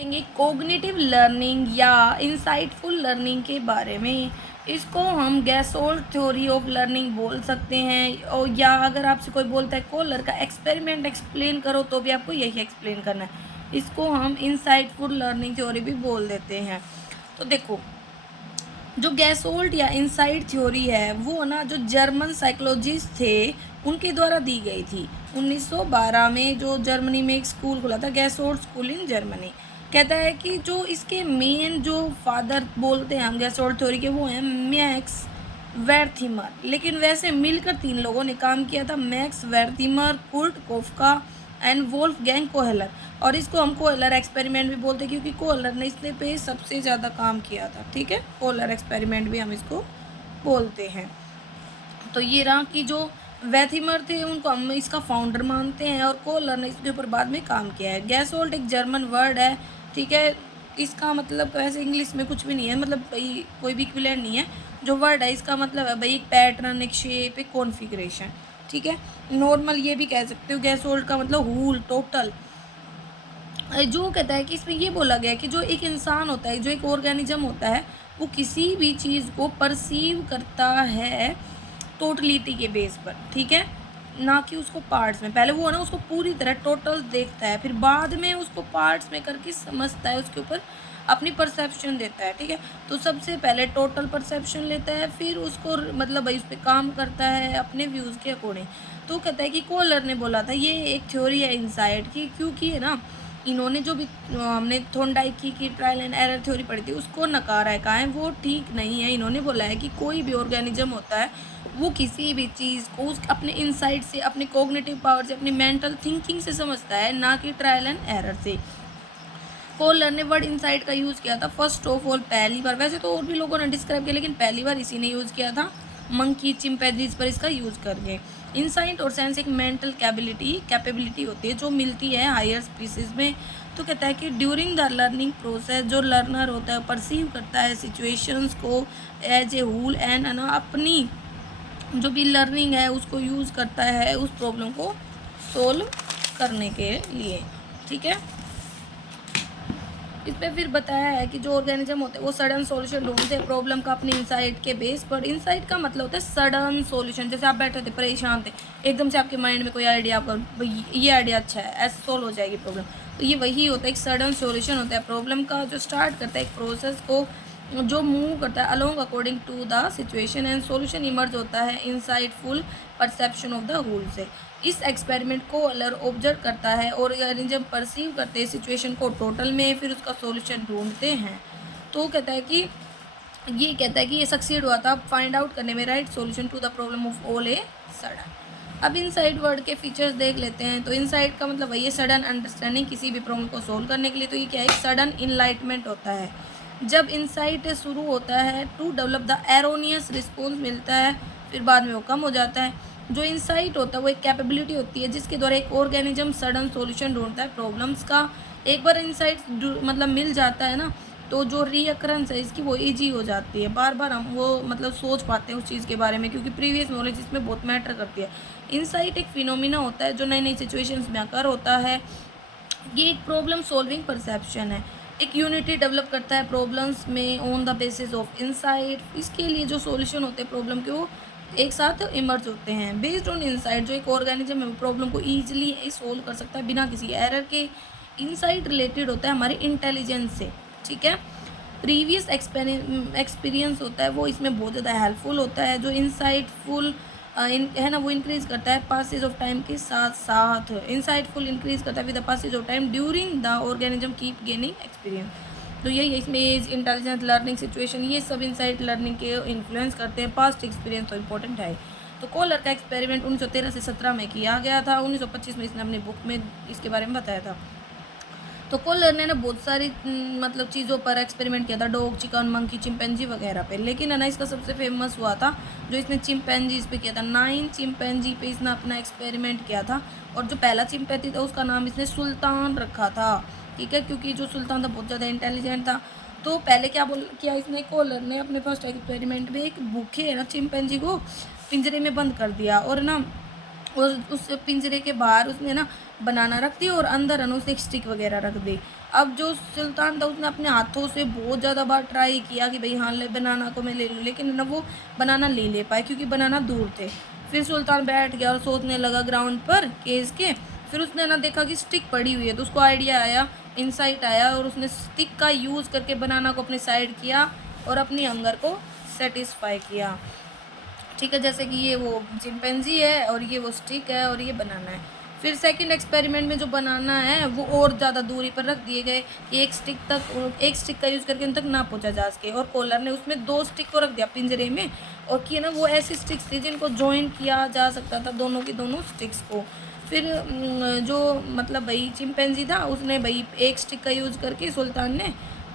देखेंगे cognitive learning या insightful learning के बारे में। इसको हम गैसोल्ड थ्योरी ऑफ लर्निंग बोल सकते हैं, और या अगर आपसे कोई बोलता है कोलर का एक्सपेरिमेंट एक्सप्लेन करो तो भी आपको यही एक्सप्लेन करना है। इसको हम इंसाइटफुल लर्निंग थ्योरी भी बोल देते हैं। तो देखो, जो गैसोल्ड या इंसाइट थ्योरी है वो ना जो जर्मन साइकोलॉजिस्ट थे उनके द्वारा दी गई थी। 1912 में जो जर्मनी में एक स्कूल खुला था, गैसोल्ड स्कूल इन जर्मनी। कहता है कि जो इसके मेन जो फादर बोलते हैं हम गैसोल्ड थ्योरी के, वो हैं मैक्स वेर्थिमर। लेकिन वैसे मिलकर 3 लोगों ने काम किया था, मैक्स वेर्थिमर, कुर्ट कोफका एंड वोल्फगैंग कोहेलर। और इसको हम कोहेलर एक्सपेरिमेंट भी बोलते हैं क्योंकि कोहेलर ने इसने पे सबसे ज़्यादा काम किया था। ठीक है, कोहेलर एक्सपेरिमेंट भी हम इसको बोलते हैं। तो ये रहा कि जो वेथिमर थे उनको हम इसका फाउंडर मानते हैं, और कोहेलर ने इसके ऊपर बाद में काम किया है। गैसोल्ट एक जर्मन वर्ड है, ठीक है। इसका मतलब वैसे इंग्लिश में कुछ भी नहीं है, मतलब भाई कोई भी इक्विवेलेंट नहीं है। जो वर्ड है इसका मतलब है भाई एक पैटर्न, एक शेप, एक कॉन्फ़िगरेशन। ठीक है, नॉर्मल ये भी कह सकते हो। गैसोल्ट का मतलब होल, टोटल। जो कहता है कि इसमें ये बोला गया है कि जो एक इंसान होता है, जो एक ऑर्गेनिज्म होता है, वो किसी भी चीज़ को परसीव करता है टोटलिटी के बेस पर। ठीक है, ना कि उसको पार्ट्स में। पहले वो है ना उसको पूरी तरह टोटल देखता है, फिर बाद में उसको पार्ट्स में करके समझता है, उसके ऊपर अपनी परसेप्शन देता है। ठीक है, तो सबसे पहले टोटल परसेप्शन लेता है, फिर उसको मतलब भाई उस पर काम करता है अपने व्यूज़ के अकॉर्डिंग। तो कहता है कि कोलर ने बोला था ये एक थ्योरी है इनसाइट की, क्योंकि है ना इन्होंने जो भी हमने थॉर्नडाइक की ट्रायल एंड एरर थ्योरी पढ़ी थी उसको नकारा है, कहा है वो ठीक नहीं है। इन्होंने बोला है कि कोई भी ऑर्गेनिज्म होता है वो किसी भी चीज़ को उस अपने इंसाइट से, अपने कॉग्निटिव पावर से, अपनी मेंटल थिंकिंग से समझता है, ना कि ट्रायल एंड एरर से। कोलर ने वर्ड इंसाइट का यूज़ किया था फर्स्ट ऑफ ऑल पहली बार। वैसे तो और भी लोगों ने डिस्क्राइब किया, लेकिन पहली बार इसी ने यूज़ किया था, मंकी चिंपैंजीज पर इसका यूज़ करके। इंसाइट और सेंस एक मेंटल कैपेबिलिटी होती है जो मिलती है हायर स्पीसीज में। तो कहता है कि ड्यूरिंग द लर्निंग प्रोसेस जो लर्नर होता है परसीव करता है सिचुएशंस को एज ए होल, एंड ना अपनी जो भी लर्निंग है उसको यूज़ करता है उस प्रॉब्लम को सोल्व करने के लिए। ठीक है, इसमें फिर बताया है कि जो ऑर्गेनिज्म होते हैं वो सडन सॉल्यूशन ढूंढते हैं प्रॉब्लम का अपने इंसाइट के बेस पर। इंसाइट का मतलब होता है सडन सॉल्यूशन। जैसे आप बैठे थे परेशान थे, एकदम से आपके माइंड में कोई आइडिया, आपका भाई ये आइडिया अच्छा है, ऐसे सोल्व हो जाएगी प्रॉब्लम। तो ये वही होता है, एक सडन सॉल्यूशन होता है प्रॉब्लम का, जो स्टार्ट करता है एक प्रोसेस को, जो मूव करता है along according to the situation, and solution emerge होता है insightful perception of the whole से। इस एक्सपेरिमेंट को अलर ऑब्जर्व करता है, ऑर्गेनिज्म परसीव करते हैं सिचुएशन को टोटल में, फिर उसका सॉल्यूशन ढूंढते हैं। तो कहता है कि ये सक्सीड हुआ था फाइंड आउट करने में right solution to the problem of all a sudden. अब इनसाइट वर्ड के फीचर्स देख लेते हैं। तो इनसाइट का मतलब वही है सडन अंडरस्टैंडिंग किसी भी प्रॉब्लम को सोल्व करने के लिए। तो ये क्या है, सडन इनलाइटमेंट होता है जब इंसाइट शुरू होता है to develop the erroneous response मिलता है, फिर बाद में वो कम हो जाता है। जो इंसाइट होता है वो एक कैपेबिलिटी होती है जिसके द्वारा एक ऑर्गेनिज्म सडन सॉल्यूशन ढूंढता है प्रॉब्लम्स का। एक बार इंसाइट मतलब मिल जाता है ना, तो जो रीअकरेंस है इसकी वो ईजी हो जाती है, बार बार हम वो मतलब सोच पाते हैं उस चीज़ के बारे में, क्योंकि प्रीवियस नॉलेज इसमें बहुत मैटर करती है। इंसाइट एक फिनोमिना होता है जो नई नई सिचुएशंस में आकर होता है। ये एक प्रॉब्लम सॉल्विंग परसेप्शन है, एक यूनिटी डेवलप करता है प्रॉब्लम्स में on the basis of insight. इसके लिए जो सॉल्यूशन होते हैं प्रॉब्लम के वो एक साथ इमर्ज होते हैं बेस्ड ऑन इंसाइट। जो एक ऑर्गेनिज्म है वो प्रॉब्लम को ईजिली सोल्व कर सकता है बिना किसी एरर के। इंसाइट रिलेटेड होता है हमारे इंटेलिजेंस से। ठीक है, प्रीवियस एक्सपीरियंस होता है वो इसमें बहुत ज़्यादा हेल्पफुल होता है। जो इंसाइटफुल है ना वो इंक्रीज़ करता है पासेज ऑफ टाइम के साथ साथ। इंसाइटफुल इंक्रीज़ करता है with the passage of time during the organism keep gaining experience. तो यही है इसमें एज, इंटेलिजेंस, लर्निंग सिचुएशन, ये सब इंसाइट लर्निंग के इन्फ्लुएंस करते हैं। पास्ट एक्सपीरियंस तो इंपॉर्टेंट है। तो कोलर का एक्सपेरिमेंट 1913 से 17 में किया गया था। 1925 में इसने अपनी बुक में इसके बारे में बताया था। तो कोलर ने ना बहुत सारी मतलब चीज़ों पर एक्सपेरिमेंट किया था, डॉग, चिकन, मंकी, चिंपैंजी वगैरह पे। लेकिन है ना इसका सबसे फेमस हुआ था जो इसने चिंपैंजीज पे किया था। 9 चिंपैंजी पे इसने अपना एक्सपेरिमेंट किया था, और जो पहला चिंपैंजी था उसका नाम इसने सुल्तान रखा था। ठीक है, क्योंकि जो सुल्तान था बहुत ज़्यादा इंटेलिजेंट था। तो पहले क्या किया इसने, कोलर ने अपने फर्स्ट एक्सपेरिमेंट में एक भूखे है ना चिंपैंजी को पिंजरे में बंद कर दिया, और ना उस पिंजरे के बाहर उसने ना बनाना रख दी, और अंदर है ना उसने एक स्टिक वगैरह रख दी। अब जो सुल्तान था उसने अपने हाथों से बहुत ज़्यादा बार ट्राई किया कि भाई हाँ बनाना को मैं ले लूँ, लेकिन ना वो बनाना ले पाए क्योंकि बनाना दूर थे। फिर सुल्तान बैठ गया और सोचने लगा ग्राउंड पर केस के। फिर उसने ना देखा कि स्टिक पड़ी हुई है, तो उसको आइडिया आया, इंसाइट आया, और उसने स्टिक का यूज़ करके बनाना को अपने साइड किया और अपनी हंगर को सेटिस्फाई किया। ठीक है, जैसे कि ये वो चिंपैंजी है और ये वो स्टिक है और ये बनाना है। फिर सेकंड एक्सपेरिमेंट में जो बनाना है वो और ज़्यादा दूरी पर रख दिए गए कि एक स्टिक का यूज़ करके उन तक ना पहुंचा जा सके, और कॉलर ने उसमें 2 स्टिक को रख दिया पिंजरे में, और कि ना वो ऐसी स्टिक्स थी जिनको जॉइन किया जा सकता था दोनों की दोनों स्टिक्स को। फिर जो मतलब भाई चिंपैंजी था उसने भाई एक स्टिक का यूज़ करके सुल्तान ने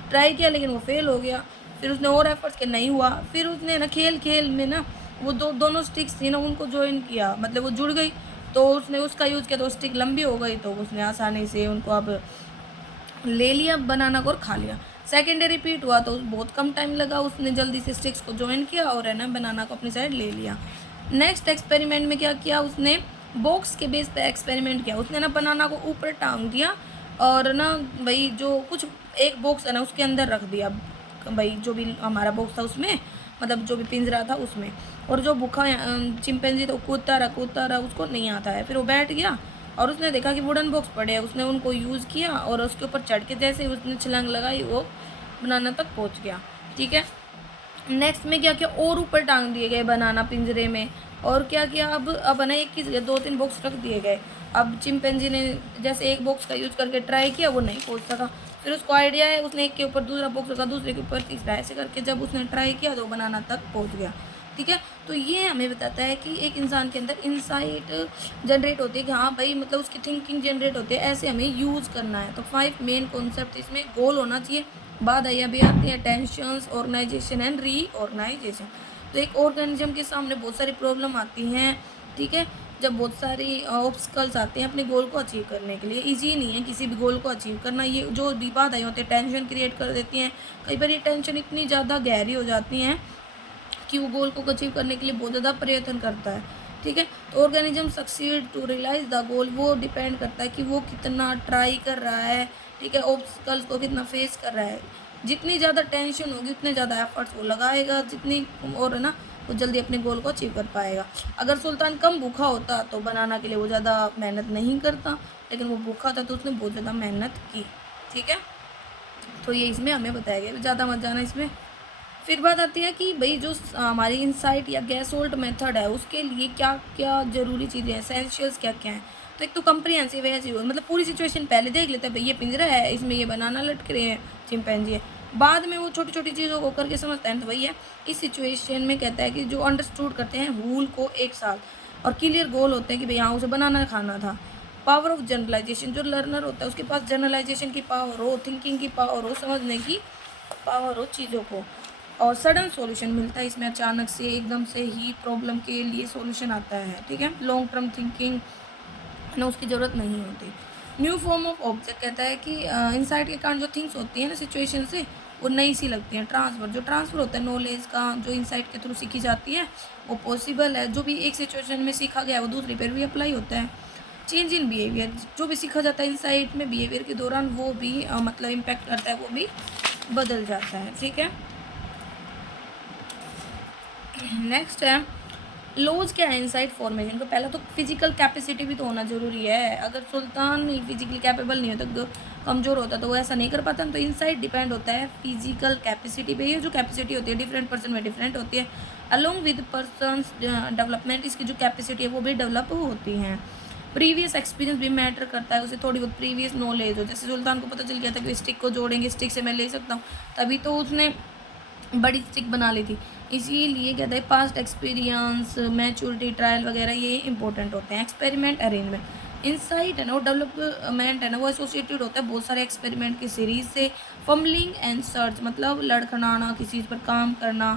ट्राई किया, लेकिन वो फेल हो गया। फिर उसने और एफर्ट्स के नहीं हुआ, फिर उसने ना खेल खेल में ना वो दोनों स्टिक्स थी ना उनको जॉइन किया, मतलब वो जुड़ गई, तो उसने उसका यूज़ किया तो स्टिक लंबी हो गई, तो उसने आसानी से उनको अब ले लिया बनाना को और खा लिया। सेकेंड डे रिपीट हुआ तो बहुत कम टाइम लगा, उसने जल्दी से स्टिक्स को जॉइन किया और है ना बनाना को अपनी साइड ले लिया। नेक्स्ट एक्सपेरिमेंट में क्या किया उसने, बॉक्स के बेस पे एक्सपेरिमेंट किया। उसने ना बनाना को ऊपर टांग दिया और ना भाई जो कुछ एक बॉक्स है ना उसके अंदर रख दिया, भाई जो भी हमारा बॉक्स था उसमें, मतलब जो भी पिंजरा था उसमें, और जो भूखा चिंपैंजी तो कूदता रहा उसको नहीं आता है। फिर वो बैठ गया और उसने देखा कि वुडन बॉक्स पड़े हैं, उसने उनको यूज़ किया और उसके ऊपर चढ़ के जैसे ही उसने छलांग लगाई वो बनाना तक पहुंच गया। ठीक है, नेक्स्ट में क्या किया, और ऊपर टांग दिए गए बनाना पिंजरे में, और क्या किया अब ना एक की जगह 2-3 बॉक्स रख दिए गए। अब चिंपैंजी ने जैसे एक बॉक्स का यूज़ करके ट्राई किया, वो नहीं पहुंच सका। फिर उसको आइडिया है, उसने एक के ऊपर दूसरा बॉक्स रखा, दूसरे के ऊपर तीसरा, ऐसे करके जब उसने ट्राई किया तो बनाना तक पहुंच गया। ठीक है, तो ये हमें बताता है कि एक इंसान के अंदर इंसाइट जनरेट होती है कि हाँ भाई मतलब उसकी थिंकिंग जनरेट होती है, ऐसे हमें यूज़ करना है। तो 5 मेन कॉन्सेप्ट इसमें, गोल होना चाहिए, बाद अभी आती है टेंशंस, ऑर्गेनाइजेशन एंड रीऑर्गेनाइजेशन। तो एक ऑर्गेनिज्म के सामने बहुत सारी प्रॉब्लम आती हैं। ठीक है, जब बहुत सारी ऑब्स्टकल्स आते हैं अपने गोल को अचीव करने के लिए, ईजी नहीं है किसी भी गोल को अचीव करना। ये जो भी बाधाएं होती है टेंशन क्रिएट कर देती हैं। कई बार ये टेंशन इतनी ज़्यादा गहरी हो जाती हैं कि वो गोल को अचीव करने के लिए बहुत ज़्यादा प्रयत्न करता है। ठीक है, तो organism succeed to realize the goal, वो डिपेंड करता है कि वो कितना ट्राई कर रहा है। ठीक है, ऑब्स्टकल्स को कितना फेस कर रहा है। जितनी ज़्यादा टेंशन होगी उतने ज़्यादा एफर्ट्स वो लगाएगा, जितनी और है ना वो जल्दी अपने गोल को अचीव कर पाएगा। अगर सुल्तान कम भूखा होता तो बनाना के लिए वो ज़्यादा मेहनत नहीं करता, लेकिन वो भूखा था तो उसने बहुत ज़्यादा मेहनत की। ठीक है, तो ये इसमें हमें बताया गया, ज़्यादा मत जाना इसमें। फिर बात आती है कि भाई जो हमारी इंसाइट या गैसोल्ट मेथड है उसके लिए क्या क्या ज़रूरी चीज़ें हैं, एसेंशियल्स क्या क्या हैं। तो एक तो कंप्रीहेंसिव है, ऐसी मतलब पूरी सिचुएशन पहले देख लेते हैं, भाई ये पिंजरा है, इसमें ये बनाना लटक रहे हैं, चिंपैंजी है। बाद में वो छोटी छोटी चीज़ों को करके समझता है, तो भैया इस सिचुएशन में कहता है कि जो अंडरस्टूड करते हैं रूल को एक साथ, और क्लियर गोल होते हैं कि भाई हाँ उसे बनाना खाना था। पावर ऑफ जनरलाइजेशन, जो लर्नर होता है उसके पास जनरलाइजेशन की पावर हो, थिंकिंग की पावर हो, समझने की पावर हो चीज़ों को, और सडन सॉल्यूशन मिलता है इसमें, अचानक से एकदम से ही प्रॉब्लम के लिए सॉल्यूशन आता है। ठीक है, लॉन्ग टर्म थिंकिंग ना उसकी ज़रूरत नहीं होती। न्यू फॉर्म ऑफ ऑब्जेक्ट कहता है कि इनसाइट के कारण जो थिंग्स होती हैं ना सिचुएशन से वो नई सी लगती हैं। जो ट्रांसफ़र होता है नॉलेज का, जो इनसाइट के थ्रू सीखी जाती है वो पॉसिबल है। जो भी एक सिचुएशन में सीखा गया है वो दूसरी पर भी अप्लाई होता है। चेंज इन बिहेवियर, जो भी सीखा जाता है इनसाइट में बिहेवियर के दौरान वो भी मतलब इम्पैक्ट करता है, वो भी बदल जाता है। ठीक है, नेक्स्ट है लॉज क्या है इनसाइट फॉर्मेशन को। पहला तो फिजिकल कैपेसिटी भी तो होना ज़रूरी है। अगर सुल्तान फिजिकली कैपेबल नहीं होता, कमज़ोर होता, तो वो ऐसा नहीं कर पाता। तो इनसाइट डिपेंड होता है फिजिकल कैपेसिटी पे। ये जो कैपेसिटी होती है डिफरेंट पर्सन में डिफरेंट होती है। अलोंग विद पर्सनस डेवलपमेंट, इसकी जो कैपेसिटी है वो भी डेवलप होती हैं। प्रीवियस एक्सपीरियंस भी मैटर करता है, उसे थोड़ी बहुत प्रीवियस नॉलेज हो। जैसे सुल्तान को पता चल गया था कि स्टिक को जोड़ेंगे, स्टिक से मैं ले सकता हूँ, तभी तो उसने बड़ी स्टिक बना ली थी। इसीलिए कहते हैं पास्ट एक्सपीरियंस, मैच्योरिटी, ट्रायल वगैरह ये इंपॉर्टेंट होते हैं। एक्सपेरिमेंट अरेंजमेंट, इंसाइट है ना वो डेवलपमेंट है ना वो एसोसिएटेड होता है बहुत सारे एक्सपेरिमेंट की सीरीज से। फम्बलिंग एंड सर्च मतलब लड़खड़ाना, किसी चीज़ पर काम करना।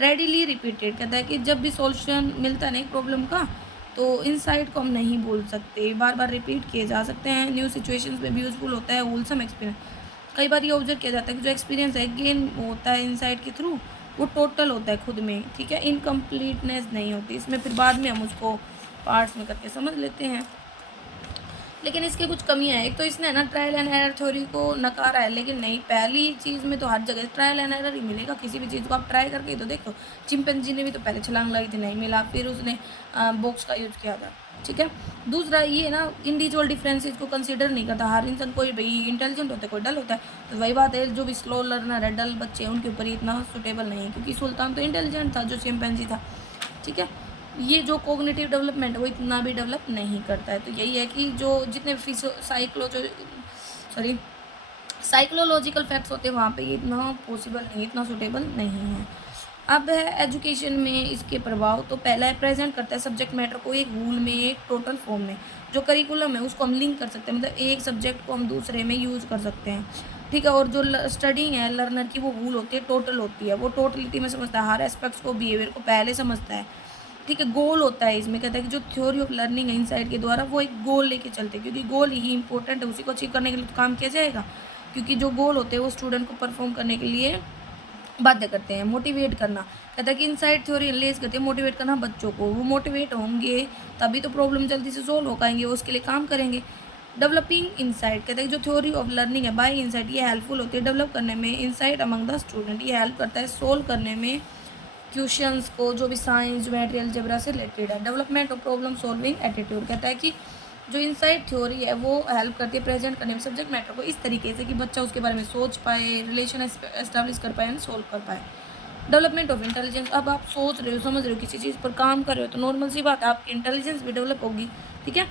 रेडिली रिपीटेड कहता है कि जब भी सॉल्यूशन मिलता है ना एक प्रॉब्लम का, तो इंसाइट को हम नहीं भूल सकते, बार बार रिपीट किए जा सकते हैं। न्यू सिचुएशंस में भी यूजफुल होता है। होलसम एक्सपीरियंस, कई बार ये ऑब्जर्व किया जाता है कि जो एक्सपीरियंस है गेन होता है इनसाइट के थ्रू, वो टोटल होता है खुद में। ठीक है, इनकम्प्लीटनेस नहीं होती इसमें। फिर बाद में हम उसको पार्ट्स में करके समझ लेते हैं। लेकिन इसकी कुछ कमियाँ हैं। एक तो इसने ना ट्रायल एंड एरर थ्योरी को नकारा है, लेकिन नहीं, पहली चीज़ में तो हर जगह ट्रायल एंड एरर ही मिलेगा। किसी भी चीज़ को आप ट्राई करके ही तो देखो। चिंपैंजी ने भी तो पहले छलांग लगाई थी, नहीं मिला, फिर उसने बॉक्स का यूज़ किया था, ठीक है। दूसरा ये ना इंडिविजुअल डिफरेंसेस को कंसीडर नहीं करता। हर इंसान, कोई भाई इंटेलिजेंट होता है, कोई डल होता है, तो वही बात है, जो भी स्लो लर्नर है, डल बच्चे हैं, उनके ऊपर ये इतना सूटेबल नहीं है, क्योंकि सुल्तान तो इंटेलिजेंट था जो चिंपैंजी था, ठीक है। ये जो कॉग्निटिव डेवलपमेंट है वो इतना भी डेवलप नहीं करता है। तो यही है कि जो जितने साइकोलॉजिकल फैक्ट्स होते हैं वहाँ पे ये इतना पॉसिबल नहीं, इतना सूटेबल नहीं है। अब है एजुकेशन में इसके प्रभाव। तो पहला है, प्रेजेंट करता है सब्जेक्ट मैटर को एक रूल में, एक टोटल फॉर्म में। जो करिकुलम है उसको हम लिंक कर सकते हैं, मतलब एक सब्जेक्ट को हम दूसरे में यूज़ कर सकते हैं, ठीक है। और जो स्टडिंग है लर्नर की, वो रूल होती है, टोटल होती है, वो टोटलिटी में समझता है, हर एस्पेक्ट्स को, बिहेवियर को पहले समझता है, ठीक है। गोल होता है इसमें, कहता है कि जो थ्योरी ऑफ लर्निंग है इनसाइट के द्वारा, वो एक गोल लेके चलते हैं, क्योंकि गोल ही इंपॉर्टेंट है, उसी को अचीव करने के लिए तो काम किया जाएगा, क्योंकि जो गोल होते हैं वो स्टूडेंट को परफॉर्म करने के लिए बाध्य करते हैं। मोटिवेट करना, कहता है कि इनसाइट थ्योरी रिलीज करते हैं मोटिवेट करना बच्चों को, वो मोटिवेट होंगे तभी तो प्रॉब्लम जल्दी से सोल्व हो पाएंगे, वो उसके लिए काम करेंगे। डेवलपिंग इंसाइट, कहते हैं कि जो थ्योरी ऑफ लर्निंग है बाय इंसाइट, ये हेल्पफुल होती है डेवलप करने में इंसाइट अमंग द स्टूडेंट, ये हेल्प करता है सोल्व करने में क्वेश्चंस को, जो भी साइंस, ज्योमेट्री, अलजेब्रा से रिलेटेड है। Development of problem solving attitude, कहता है कि जो इनसाइट थ्योरी है वो हेल्प करती है प्रेजेंट करने में सब्जेक्ट मैटर को इस तरीके से कि बच्चा उसके बारे में सोच पाए, रिलेशन एस्टैब्लिश कर पाए एंड सोल्व कर पाए। डेवलपमेंट ऑफ इंटेलिजेंस, अब आप सोच रहे हो, समझ रहे हो, किसी चीज़ पर काम कर रहे हो, तो नॉर्मल सी बात है, आपकी इंटेलिजेंस भी डेवलप होगी, ठीक है।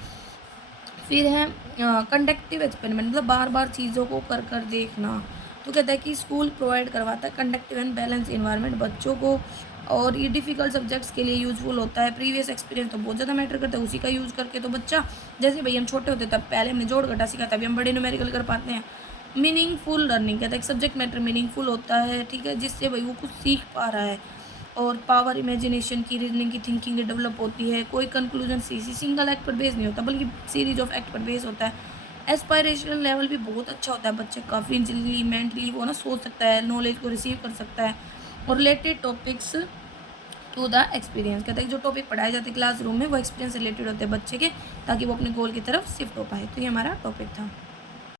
फिर है कंडक्टिव एक्सपेरिमेंट, मतलब बार बार चीज़ों को कर कर देखना। तो कहता है कि स्कूल प्रोवाइड करवाता है कंडक्टिव एंड बैलेंस इन्वायरमेंट बच्चों को, और ये डिफ़िकल्ट सब्जेक्ट्स के लिए यूज़फुल होता है। प्रीवियस एक्सपीरियंस तो बहुत ज़्यादा मैटर करता है, उसी का यूज़ करके तो बच्चा, जैसे भाई हम छोटे होते तब पहले हमने जोड़ घटा सीखा, तभी हम बड़े न्यूमेरिकल कर पाते हैं। मीनिंगफुल लर्निंग, कहता है कि सब्जेक्ट मैटर मीनिंगफुल होता है, ठीक है, जिससे भाई वो कुछ सीख पा रहा है, और पावर इमेजिनेशन की, रीजनिंग की, थिंकिंग डेवलप होती है। कोई कंक्लूजन सिंगल एक्ट पर बेस नहीं होता, बल्कि सीरीज ऑफ एक्ट पर बेस होता है। एस्पायरेशनल लेवल भी बहुत अच्छा होता है, बच्चे काफ़ी जल्दी मेंटली वो ना सोच सकता है, नॉलेज को रिसीव कर सकता है। और related topics to the experience, कहते हैं कि जो टॉपिक पढ़ाए जाते हैं क्लासरूम में वो एक्सपीरियंस रिलेटेड होते हैं बच्चे के, ताकि वो अपने गोल की तरफ शिफ्ट हो पाए। तो ये हमारा टॉपिक था।